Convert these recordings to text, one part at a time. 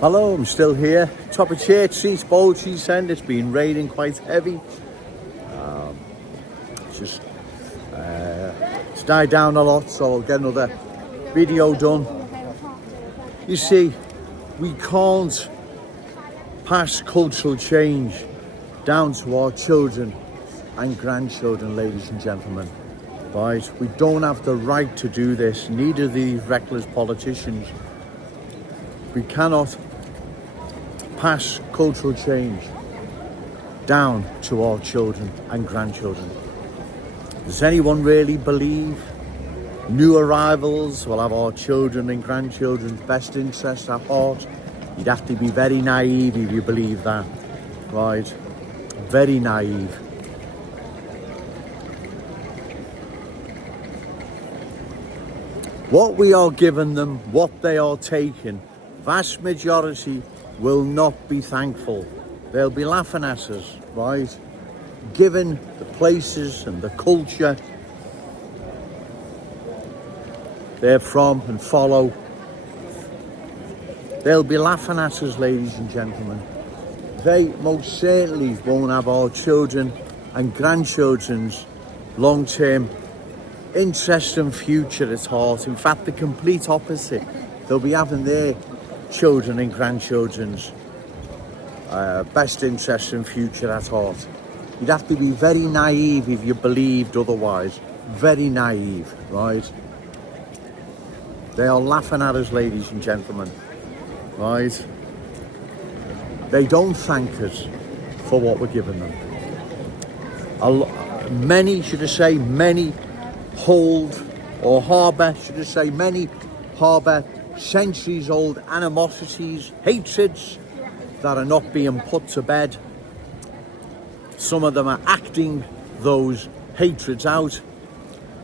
Hello, I'm still here. Top of Church Street, Bowltree End. It's been raining quite heavy. It's it's died down a lot, so I'll get another video done. You see, we can't pass cultural change down to our children and grandchildren, ladies and gentlemen. Right? We don't have the right to do this, neither do these reckless politicians. We cannot pass cultural change down to our children and grandchildren. Does anyone really believe new arrivals will have our children and grandchildren's best interests at heart? You'd have to be very naive if you believe that, right? Very naive. What we are giving them, what they are taking, vast majority will not be thankful. They'll be laughing at us, right? Given the places and the culture they're from and follow, they'll be laughing at us, ladies and gentlemen. They most certainly won't have our children and grandchildren's long-term interest and future at heart. In fact, the complete opposite. They'll be having their children and grandchildren's best interest and future at heart. You'd have to be very naive if you believed otherwise. Very naive, right? They are laughing at us, ladies and gentlemen, right? They don't thank us for what we're giving them. Many, should I say, many hold or harbour, should I say, many harbour centuries-old animosities, hatreds that are not being put to bed. Some of them are acting those hatreds out.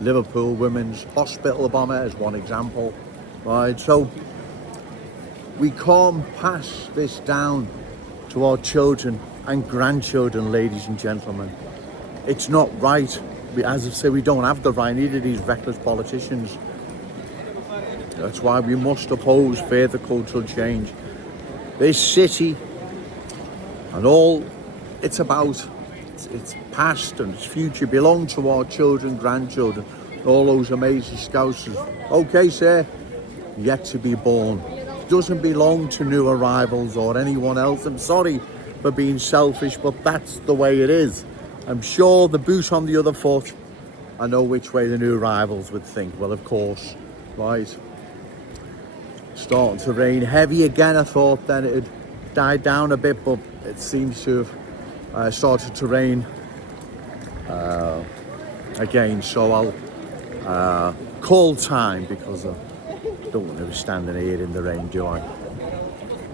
Liverpool Women's Hospital bomber is one example, right? So we can't pass this down to our children and grandchildren, ladies and gentlemen. It's not right. As I say, we don't have the right, neither these reckless politicians. That's why we must oppose further cultural change. This city and all it's about, its past and its future belong to our children, grandchildren, all those amazing Scousers. Okay, sir, yet to be born. It doesn't belong to new arrivals or anyone else. I'm sorry for being selfish, but that's the way it is. I'm sure the boot on the other foot, I know which way the new arrivals would think. Well, of course, right. Starting to rain heavy again. I thought then it had died down a bit, but it seems to have started to rain again. So I'll call time because I don't want to be standing here in the rain, do I?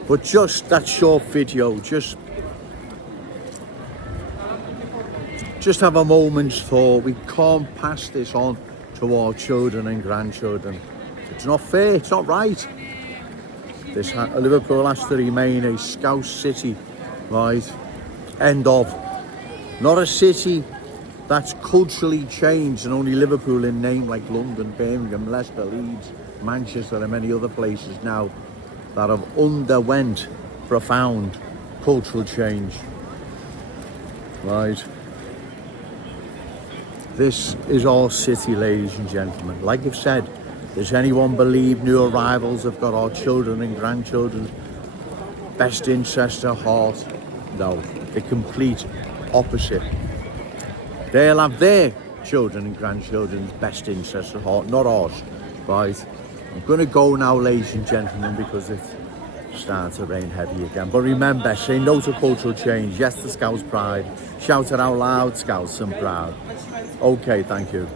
But just that short video, just have a moment's thought. We can't pass this on to our children and grandchildren. It's not fair, it's not right. Liverpool has to remain a Scouse city, right? End of. Not a city that's culturally changed and only Liverpool in name, like London, Birmingham, Leicester, Leeds, Manchester and many other places now that have underwent profound cultural change, right? This is our city, ladies and gentlemen. Like I've said, does anyone believe new arrivals have got our children and grandchildren's best interest at heart? No, the complete opposite. They'll have their children and grandchildren's best interest at heart, not ours, right? I'm going to go now, ladies and gentlemen, because it's starting to rain heavy again. But remember, say no to cultural change. Yes to Scouse pride. Shout it out loud, Scouse and proud. Okay, thank you.